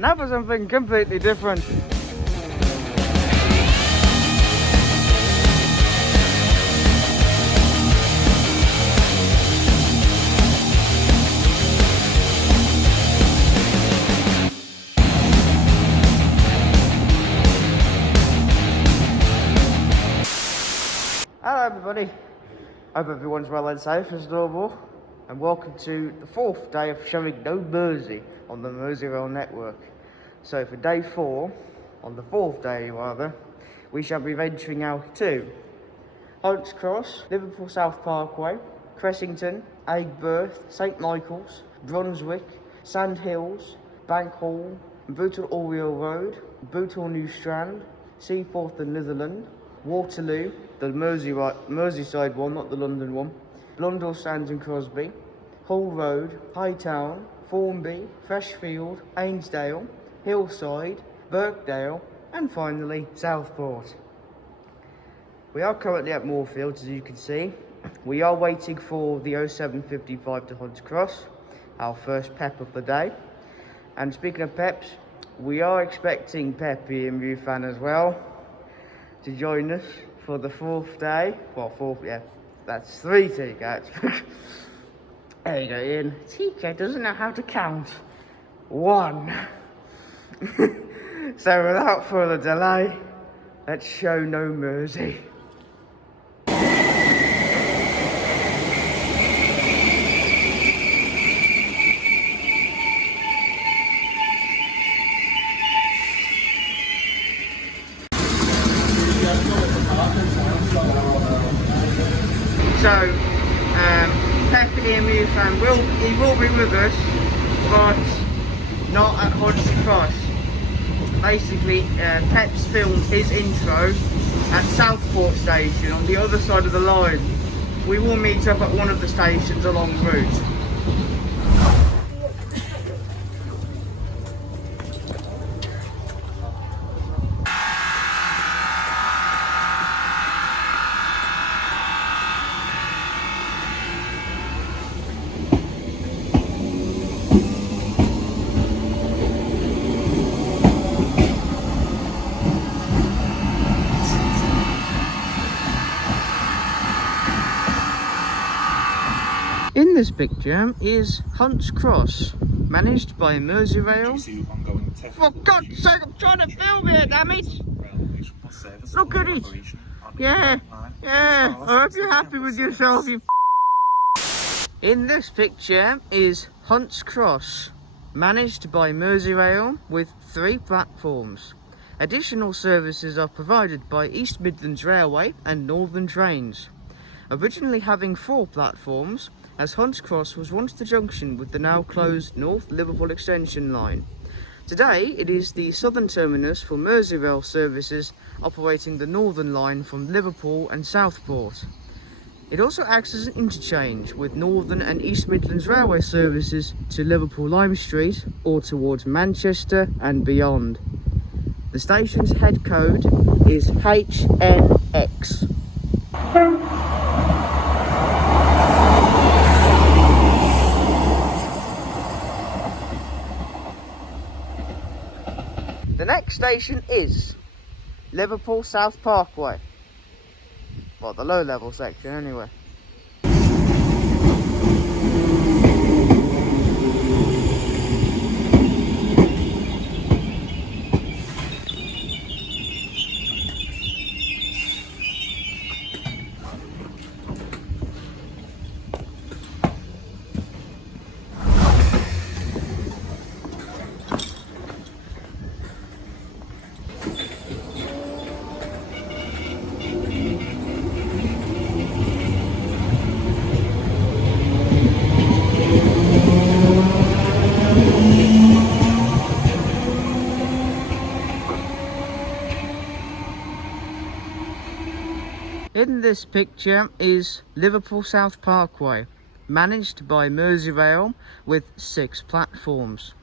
Now for something completely different. Hello everybody, hope everyone's well and safe as normal, and welcome to the fourth day of showing No Mersey on the Merseyrail Network. So for day 4, on the fourth day rather, we shall be venturing out to Hunts Cross, Liverpool South Parkway, Cressington, Aigburth, St Michael's, Brunswick, Sandhills, Bank Hall, Bootle Oriel Road, Bootle New Strand, Seaforth and Litherland, Waterloo, the Merseyside one, not the London one, Blundellsands and Crosby, Hull Road, Hightown, Formby, Freshfield, Ainsdale, Hillside, Birkdale, and finally Southport. We are currently at Moorfield, as you can see. We are waiting for the 0755 to Hunts Cross, our first PEP of the day. And speaking of PEPs, we are expecting PEP EMU FAN as well to join us for the fourth day. Well, fourth, yeah, that's 3 Tico. There you go, Ian. Tico doesn't know how to count. 1. So without further delay, let's show No Mersey. So, PEP EMU FAN will be with us, but not at Hunts Cross. Basically, PEP's filmed his intro at Southport station on the other side of the line. We will meet up at one of the stations along route. In this picture is Hunts Cross, managed by Merseyrail. For God's sake, I'm trying to film here, damn it! Look at it! Yeah, I hope you're happy with yourself, you In this picture is Hunts Cross, managed by Merseyrail with 3 platforms. Additional services are provided by East Midlands Railway and Northern Trains. Originally having 4 platforms, as Hunts Cross was once the junction with the now closed North Liverpool extension line. Today it is the southern terminus for Merseyrail services operating the northern line from Liverpool and Southport. It also acts as an interchange with Northern and East Midlands Railway services to Liverpool Lime Street or towards Manchester and beyond. The station's head code is HNX. The next station is Liverpool South Parkway. Well, the low level section anyway. In this picture is Liverpool South Parkway, managed by Merseyrail with 6 platforms.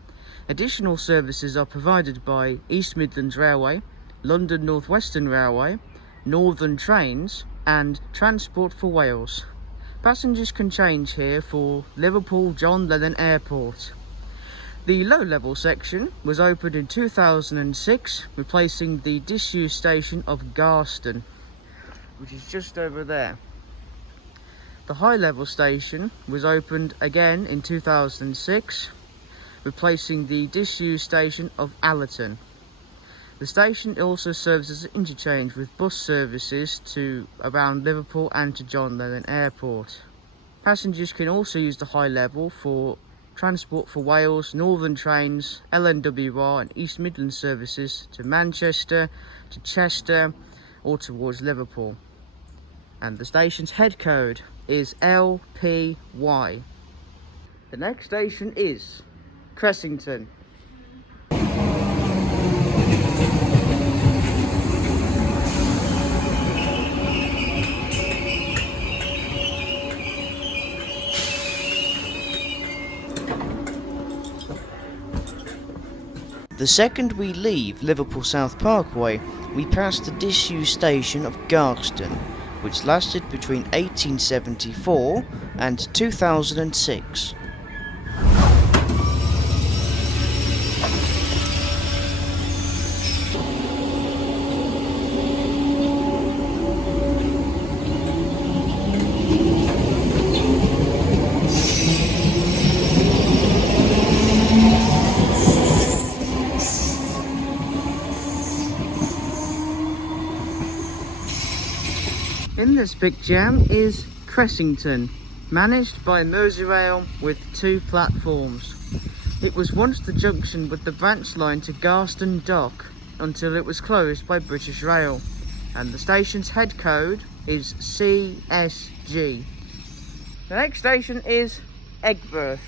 Additional services are provided by East Midlands Railway, London North Western Railway, Northern Trains and Transport for Wales. Passengers can change here for Liverpool John Lennon Airport. The low-level section was opened in 2006, replacing the disused station of Garston, which is just over there. The high-level station was opened again in 2006, replacing the disused station of Allerton. The station also serves as an interchange with bus services to around Liverpool and to John Lennon Airport. Passengers can also use the high level for Transport for Wales, Northern Trains, LNWR and East Midlands services to Manchester, to Chester or towards Liverpool. And the station's head code is LPY. The next station is Cressington. The second we leave Liverpool South Parkway, we pass the disused station of Garston, which lasted between 1874 and 2006. In this picture is Cressington, managed by Merseyrail with 2 platforms. It was once the junction with the branch line to Garston Dock until it was closed by British Rail, and the station's head code is CSG. The next station is Aigburth.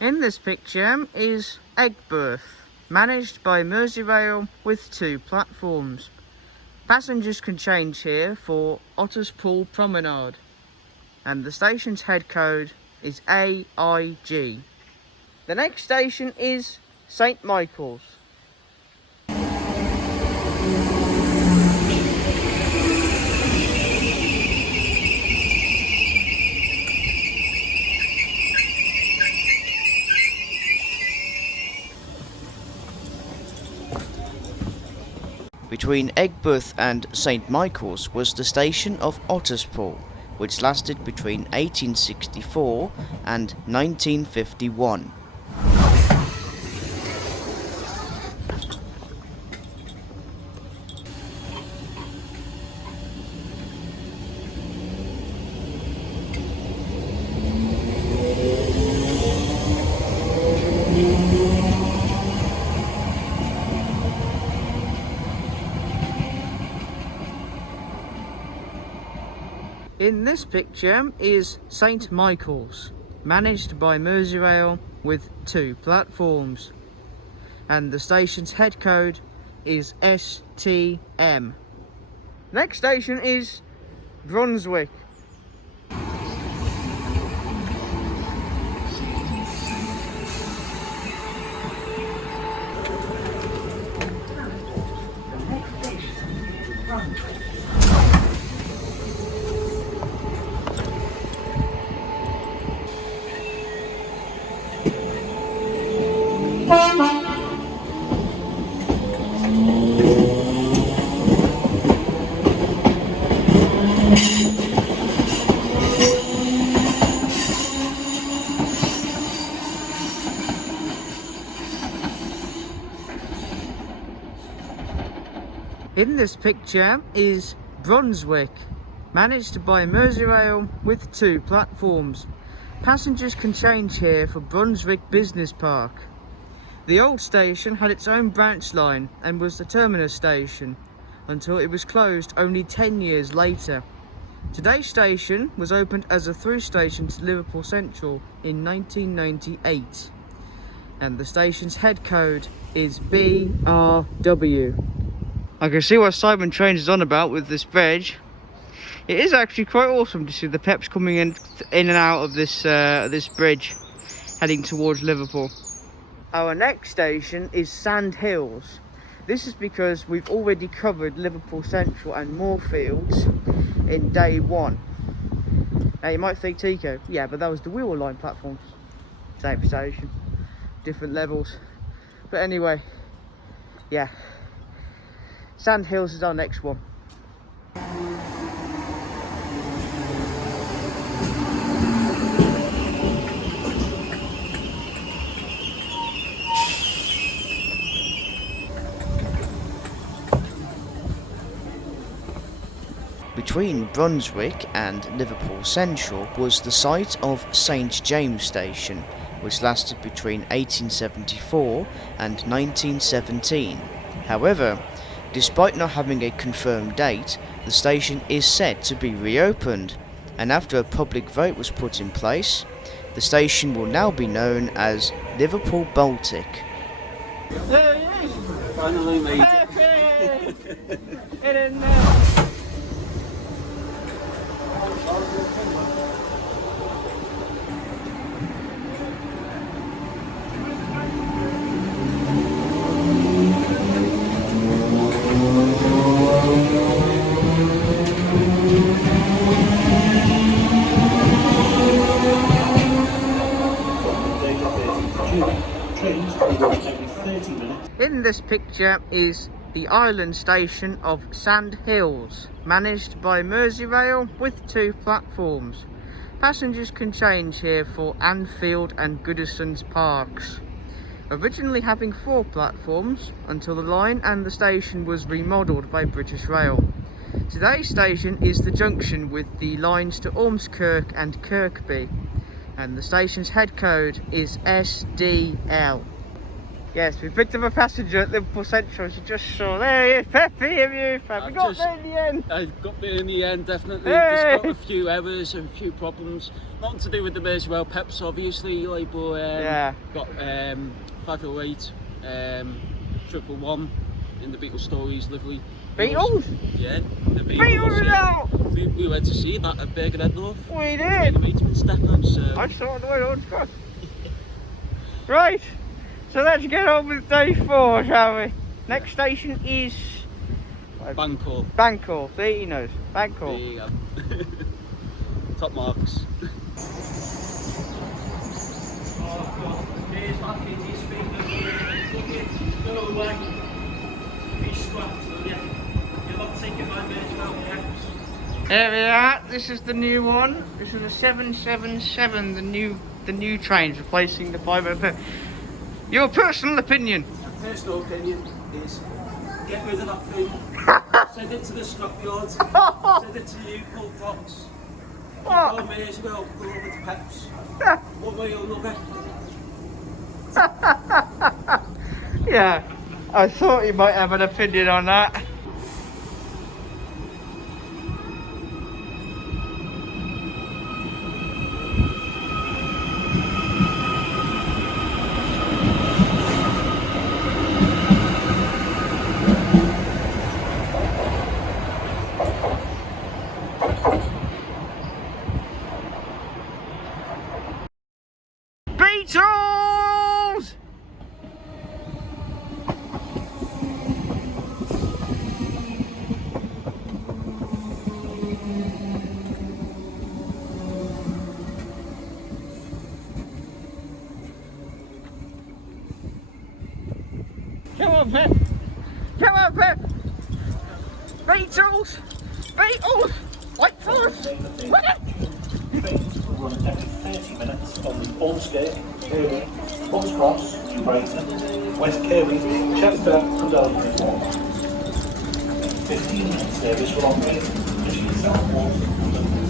In this picture is Aigburth, managed by Merseyrail with 2 platforms. Passengers can change here for Otters Pool Promenade, and the station's head code is AIG. The next station is St Michael's. Between Aigburth and St Michael's was the station of Otters Pool, which lasted between 1864 and 1951. In this picture is St Michael's, managed by Merseyrail with 2 platforms, and the station's head code is STM. Next station is Brunswick. In this picture is Brunswick, managed by Merseyrail with 2 platforms. Passengers can change here for Brunswick Business Park. The old station had its own branch line and was the terminus station until it was closed only 10 years later. Today's station was opened as a through station to Liverpool Central in 1998, and the station's head code is BRW. I can see what Simon Trains is on about with this bridge. It is actually quite awesome to see the PEPs coming in and out of this this bridge, heading towards Liverpool. Our next station is Sandhills. This is because we've already covered Liverpool Central and Moorfields in day one. Now you might think, Tico, yeah, but that was the Wheel Line platforms. Same station, different levels. But anyway, yeah, Sandhills is our next one. Between Brunswick and Liverpool Central was the site of St James Station, which lasted between 1874 and 1917. However, despite not having a confirmed date, the station is said to be reopened, and after a public vote was put in place, the station will now be known as Liverpool Baltic. There he is! Finally made it! In and In this picture is the island station of Sandhills, managed by Merseyrail with 2 platforms. Passengers can change here for Anfield and Goodison's Parks. Originally having 4 platforms until the line and the station was remodelled by British Rail. Today's station is the junction with the lines to Ormskirk and Kirkby, and the station's head code is SDL. Yes, we picked up a passenger at Liverpool Central, as you just saw. There he is, PEP EMU FAN. We got there in the end. I got there in the end, definitely. Hey. Just got a few errors and a few problems. Nothing to do with the Merseyrail PEPs, obviously. Like, but yeah. Got 508, 111 in the Beatles Stories livery. Beatles? Yeah, the Beatles yeah. We went to see that at Birkdale. We did. The maintenance depot, so. I saw it the way on Scott. Right. So let's get on with day 4, shall we? Next station is Bangor. Bangor. See, he knows. Bangor. There you go. Top marks. There we are. This is the new one. This is the 777. The new trains replacing the 505. Your personal opinion? My personal opinion is get rid of that thing. Send it to the scrapyard. Send it to you, Paul Fox. What? Go Merseyrail, go over to PEPs. One way or another. Yeah, I thought you might have an opinion on that. Beatles! Come on, Pep! Come on, Pep! Beatles! Beatles! Wait for us! Run every 30 minutes on the Ormskirk, Kirby, Box Cross, to Brighton, West Kirby, Chester, and Dover. 15-minute service for long way, between Southport and Liverpool.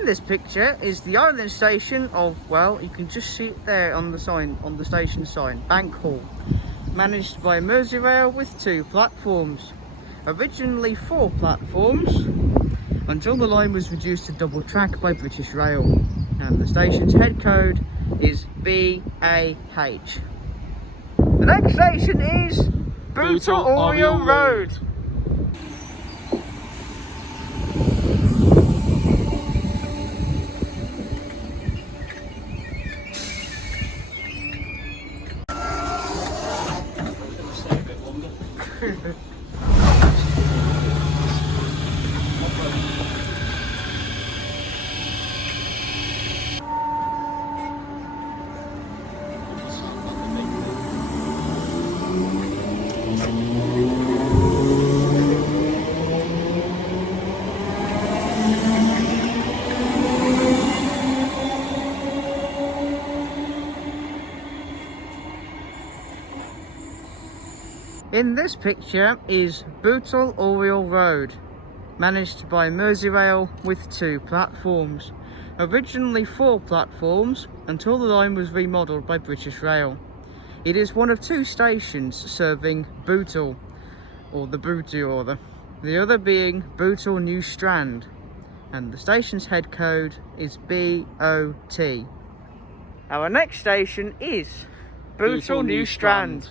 In this picture is the island station of, well, you can just see it there on the sign, on the station sign, Bank Hall. Managed by Merseyrail with 2 platforms. Originally 4 platforms, until the line was reduced to double track by British Rail. And the station's head code is BAH. The next station is Bootle Oriel Road. In this picture is Bootle Oriel Road, managed by Merseyrail with 2 platforms. Originally 4 platforms until the line was remodelled by British Rail. It is one of 2 stations serving Bootle, or the Booty order, the other being Bootle New Strand, and the station's head code is BOT. Our next station is Bootle New Strand.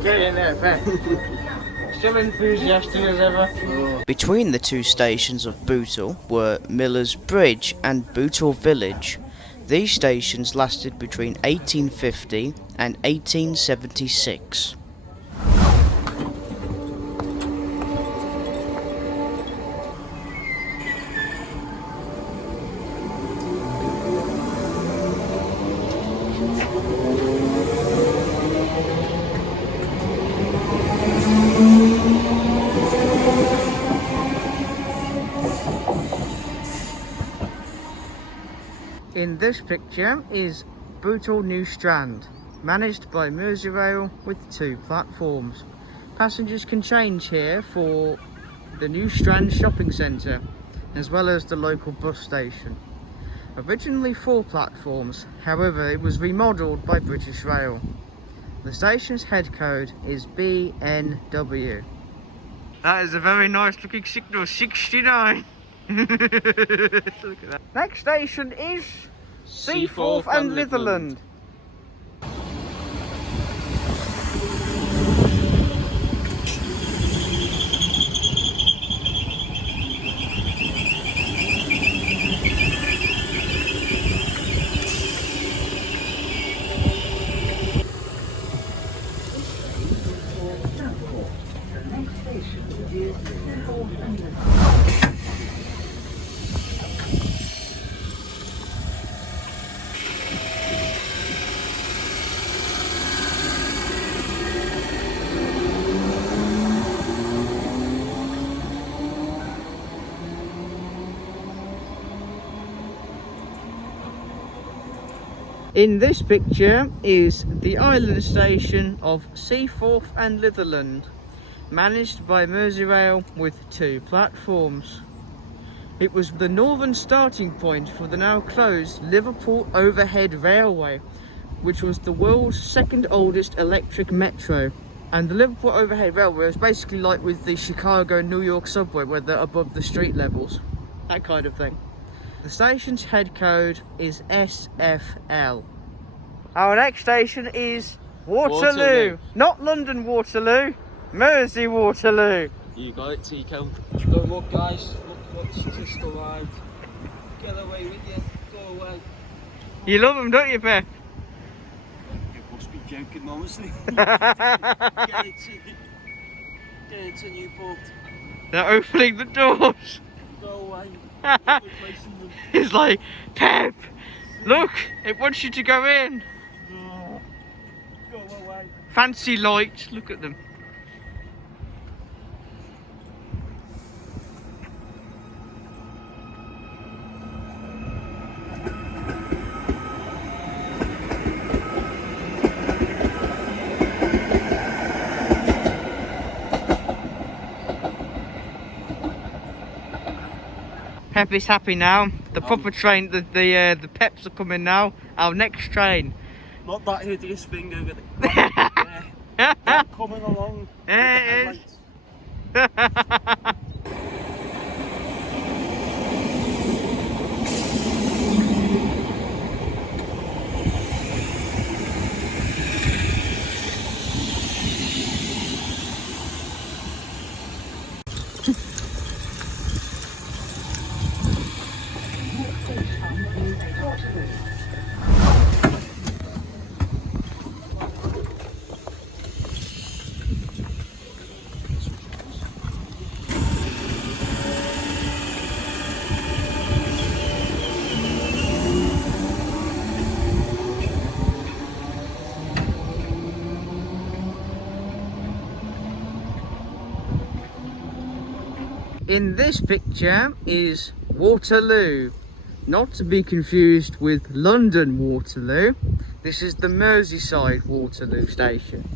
Get in there, Ben. Still enthusiastic as ever. Between the 2 stations of Bootle were Miller's Bridge and Bootle Village. These stations lasted between 1850 and 1876. In this picture is Bootle New Strand, managed by Merseyrail with 2 platforms. Passengers can change here for the New Strand shopping centre, as well as the local bus station. Originally 4 platforms, however it was remodelled by British Rail. The station's head code is BNW. That is a very nice looking signal, 69. Look at that. Next station is Seaforth and Litherland. In this picture is the island station of Seaforth and Litherland, managed by Merseyrail with 2 platforms. It was the northern starting point for the now closed Liverpool Overhead Railway, which was the world's 2nd oldest electric metro. And the Liverpool Overhead Railway was basically like with the Chicago and New York subway, where they're above the street levels, that kind of thing. The station's head code is SFL. Our next station is Waterloo. Not London Waterloo, Mersey Waterloo. You got it, Tico. Go look, guys. Look what's just arrived. Get away with you. Go away. You love them, don't you, Pep? You must be joking, honestly. Get it to Newport. They're opening the doors. Go away. He's like, Pep, look, it wants you to go in. No. Go away. Fancy lights, look at them. Pep is happy now. The proper train, the Peps are coming now. Our next train. Not that hideous thing over there. Yeah. Coming along. There it is. In this picture is Waterloo, not to be confused with London Waterloo. This is the Merseyside Waterloo station,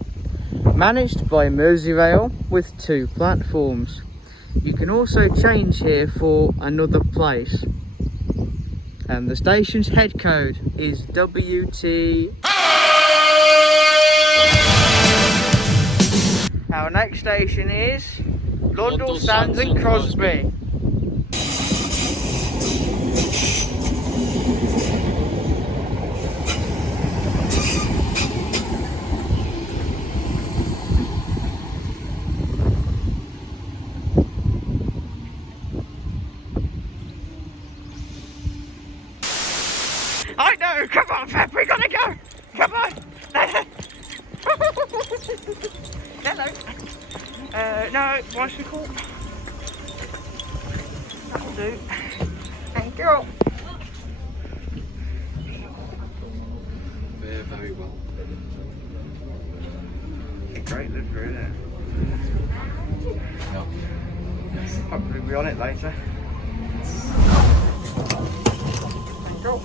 managed by Merseyrail with 2 platforms. You can also change here for another place. And the station's head code is WT. Our next station is Blundellsands and Crosby. I know, come on Pep, we gotta go! Come on! Hello. No, bicycle. That'll do. Thank you. Very well. Great livery, isn't it? No. Yes. Hopefully we'll be on it later. Thank you.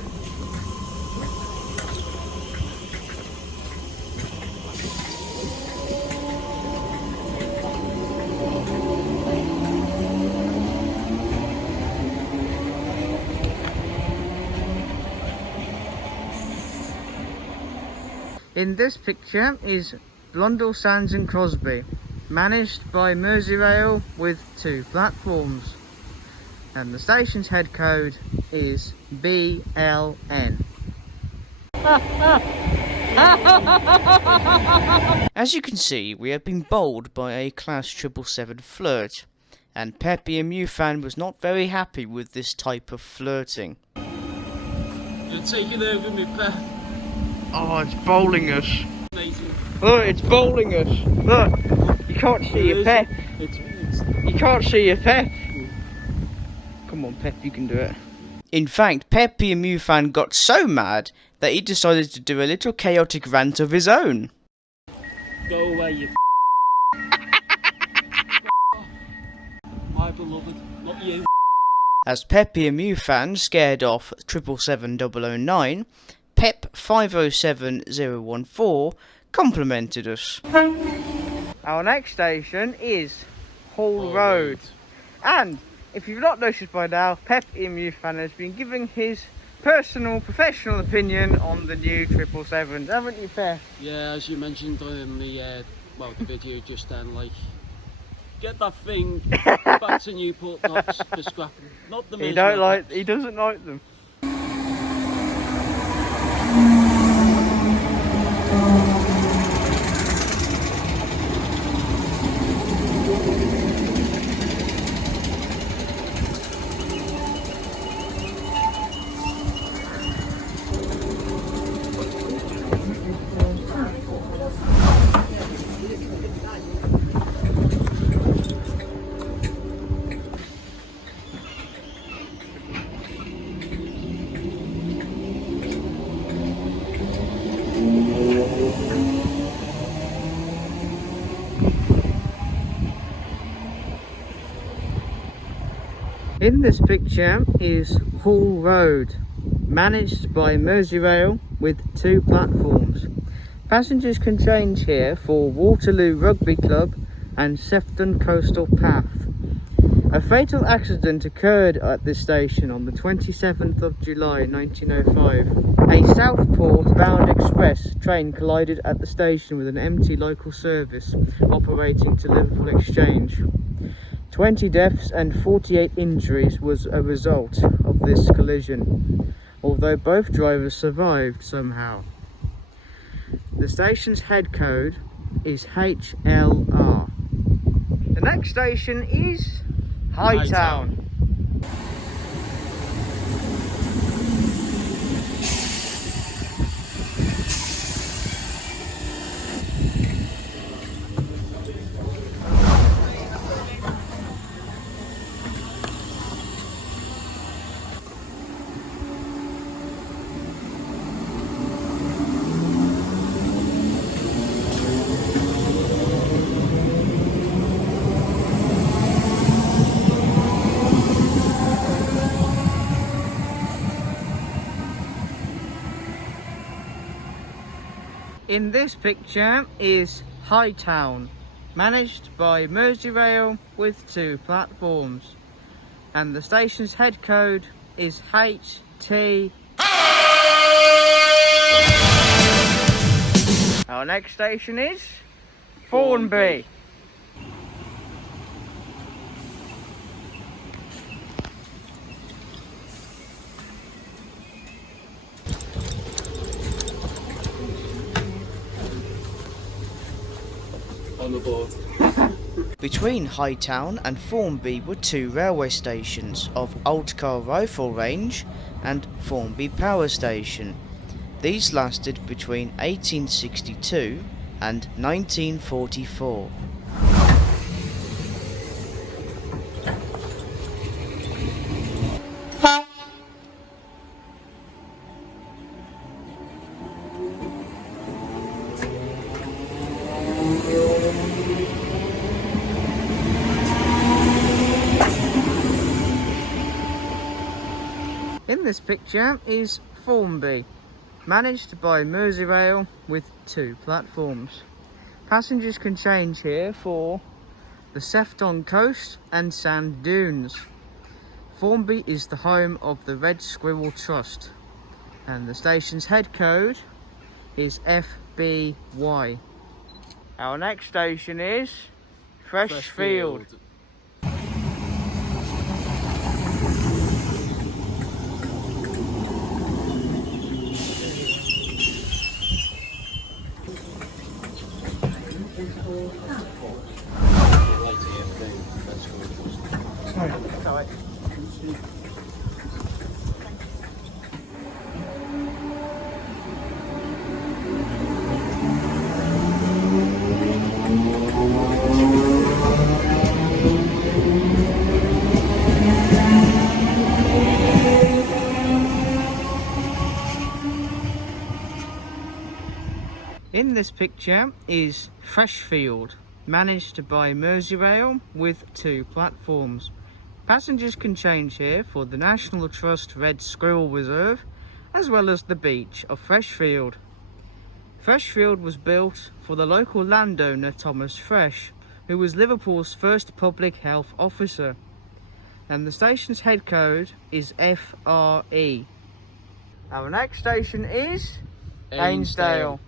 In this picture is Blundellsands and Crosby, managed by Merseyrail with 2 platforms. And the station's head code is BLN. As you can see, we have been bowled by a Class 777 flirt, and PEP EMU FAN was not very happy with this type of flirting. You're taking over me, Pep. Oh, it's bowling us. Amazing. Look, it's bowling us. Look, you can't see your Pep. You can't see your Pep. Come on, Pep, you can do it. In fact, PEP EMU FAN got so mad that he decided to do a little chaotic rant of his own. Go away, you my beloved, not you. As PEP EMU FAN scared off 777-009, PEP 507014 complimented us. Our next station is Hall Road. And if you've not noticed by now, PEP EMU FAN has been giving his personal, professional opinion on the new 777s, haven't you, Pep? Yeah, as you mentioned in the the video just then, like, get that thing back to Newport docks for scrapping. Not the He doesn't like them. In this picture is Hall Road, managed by Merseyrail with 2 platforms. Passengers can change here for Waterloo Rugby Club and Sefton Coastal Path. A fatal accident occurred at this station on the 27th of July 1905. A Southport bound express train collided at the station with an empty local service operating to Liverpool Exchange. 20 deaths and 48 injuries was a result of this collision, although both drivers survived somehow. The station's head code is HLR. The next station is Hightown. In this picture is Hightown, managed by Merseyrail with 2 platforms, and the station's head code is HT. Our next station is Formby. On the board. Between Hightown and Formby were 2 railway stations of Oldcar Rifle Range and Formby Power Station. These lasted between 1862 and 1944. In this picture is Formby, managed by Merseyrail with 2 platforms. Passengers can change here for the Sefton Coast and Sand Dunes. Formby is the home of the Red Squirrel Trust, and the station's head code is FBY. Our next station is Freshfield. In this picture is Freshfield, managed by Merseyrail with 2 platforms. Passengers can change here for the National Trust Red Squirrel Reserve, as well as the beach of Freshfield. Freshfield was built for the local landowner Thomas Fresh, who was Liverpool's first public health officer, and the station's head code is FRE. Our next station is Ainsdale.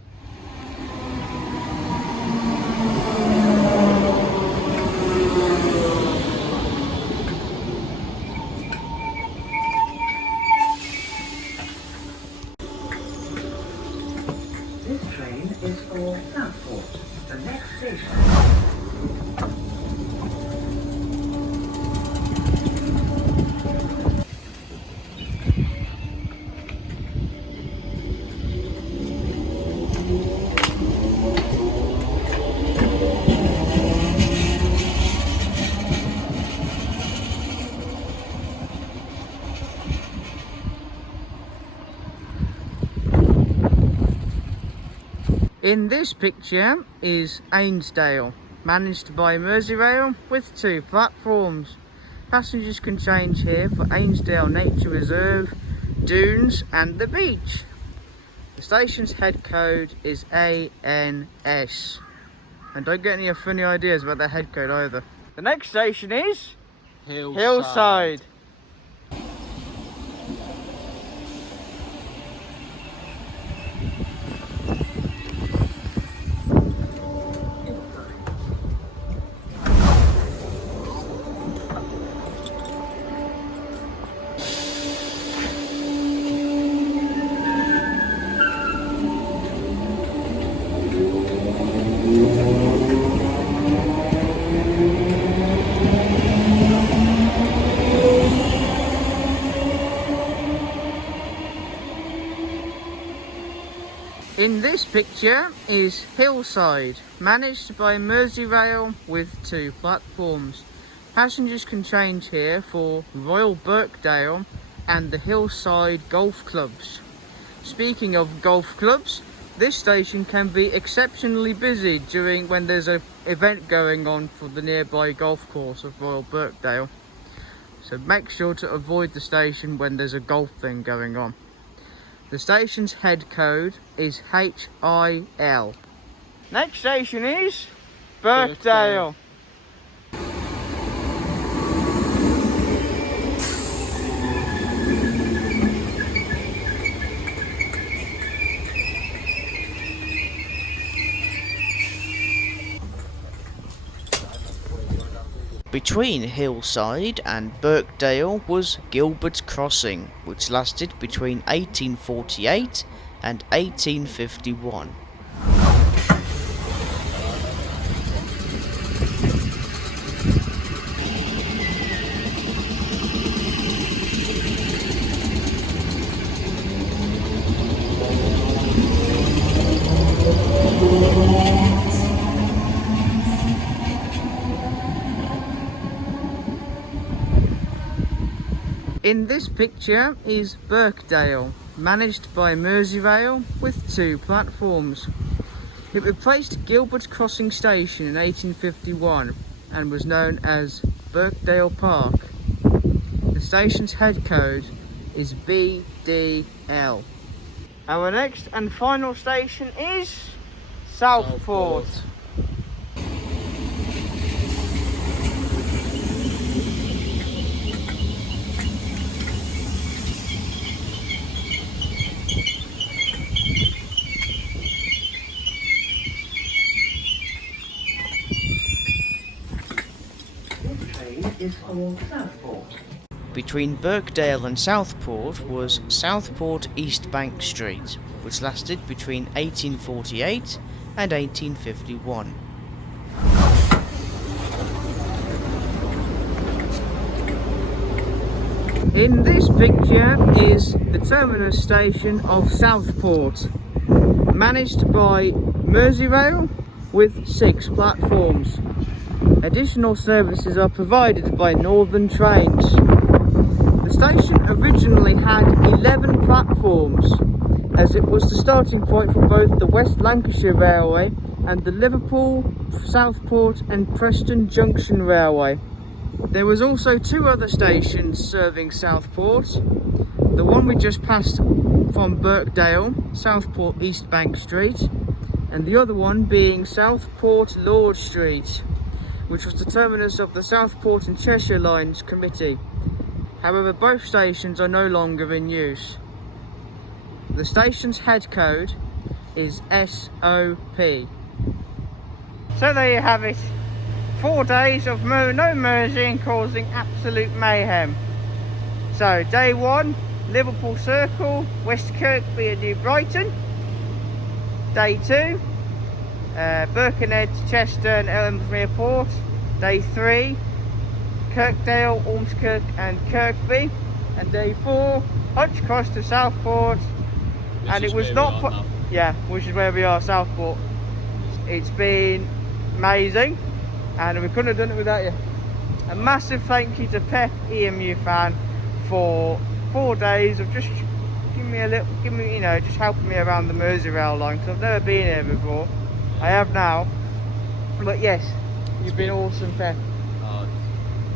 This train is for Southport. The next station. In this picture is Ainsdale, managed by Merseyrail with 2 platforms. Passengers can change here for Ainsdale Nature Reserve, Dunes and the beach. The station's head code is ANS. And don't get any funny ideas about their head code either. The next station is Hillside. In this picture is Hillside, managed by Merseyrail with 2 platforms. Passengers can change here for Royal Birkdale and the Hillside golf clubs. Speaking of golf clubs, this station can be exceptionally busy during when there's an event going on for the nearby golf course of Royal Birkdale. So make sure to avoid the station when there's a golf thing going on. The station's head code is HIL. Next station is Birkdale. Between Hillside and Birkdale was Gilbert's Crossing, which lasted between 1848 and 1851. In this picture is Birkdale, managed by Merseyrail with 2 platforms. It replaced Gilbert's Crossing Station in 1851 and was known as Birkdale Park. The station's head code is BDL. Our next and final station is Southport. Is for Southport. Between Birkdale and Southport was Southport East Bank Street, which lasted between 1848 and 1851. In this picture is the terminus station of Southport, managed by Merseyrail with 6 platforms. Additional services are provided by Northern Trains. The station originally had 11 platforms, as it was the starting point for both the West Lancashire Railway and the Liverpool, Southport and Preston Junction Railway. There was also 2 other stations serving Southport. The one we just passed from Birkdale, Southport East Bank Street, and the other one being Southport Lord Street, which was the terminus of the Southport and Cheshire Lines Committee. However, both stations are no longer in use. The station's head code is SOP. So there you have it. 4 days of no Mersey and causing absolute mayhem. So day 1, Liverpool Circle, West Kirkby and New Brighton. Day 2, Birkenhead, Chester and Ellesmere Port. Day 3, Kirkdale, Ormskirk and Kirkby. And day 4, Hutch Cross to Southport. And it was not which is where we are, Southport. It's been amazing and we couldn't have done it without you. A massive thank you to PEP EMU FAN for 4 days of just just helping me around the Merseyrail line, because I've never been here before. I have now, but yes, you've been awesome, Pep.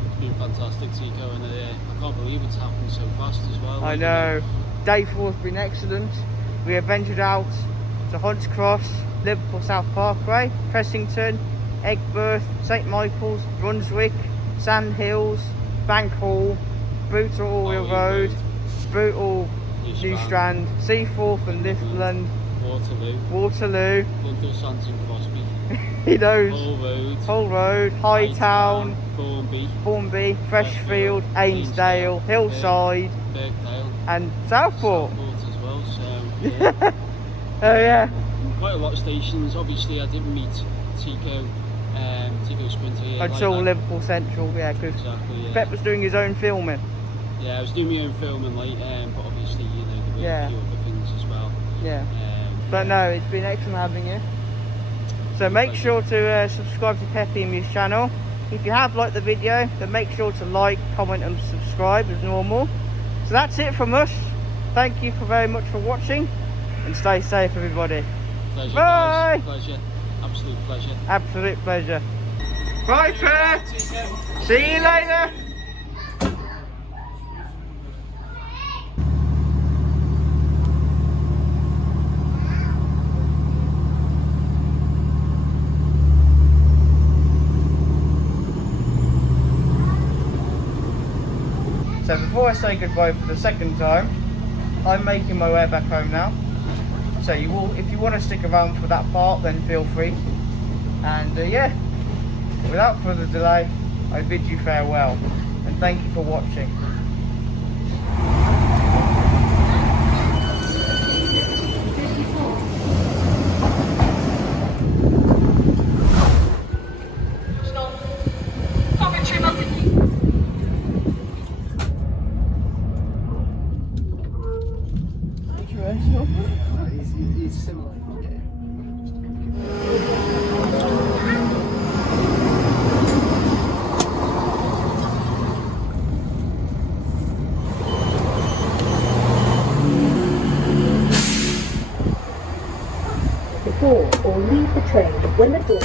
It's been fantastic, Tico, and I can't believe it's happened so fast as well. I know. Day 4 has been excellent. We have ventured out to Hunts Cross, Liverpool South Parkway, Cressington, Aigburth, St Michael's, Brunswick, Sandhills, Bank Hall, Bootle Oriel Road, Bootle New Strand, Seaforth and Litherland, Waterloo, Blundellsands and Crosby, he knows, Hull Road, Hightown, Formby, Freshfield, Ainsdale, Hillside, Birkdale, and Southport. as well. So yeah, Oh yeah. quite a lot of stations. Obviously, I didn't meet Tico Sprinter here. Until like that. Liverpool Central, yeah, because Exactly. Yeah. Pep was doing his own filming. Yeah, I was doing my own filming, like, but obviously, you know, there were Yeah. a few other things as well. Yeah. But no, it's been excellent having you. So make sure to subscribe to PEP EMU's channel. If you have liked the video, then make sure to like, comment and subscribe as normal. So that's it from us. Thank you very much for watching, and stay safe everybody. Pleasure, Bye. guys. Pleasure. Absolute pleasure. Absolute pleasure. Bye, Pep. See you later. So before I say goodbye for the second time, I'm making my way back home now. So you will, if you want to stick around for that part, then feel free. And yeah, without further delay, I bid you farewell and thank you for watching. It's similar. Before or leave the train when the door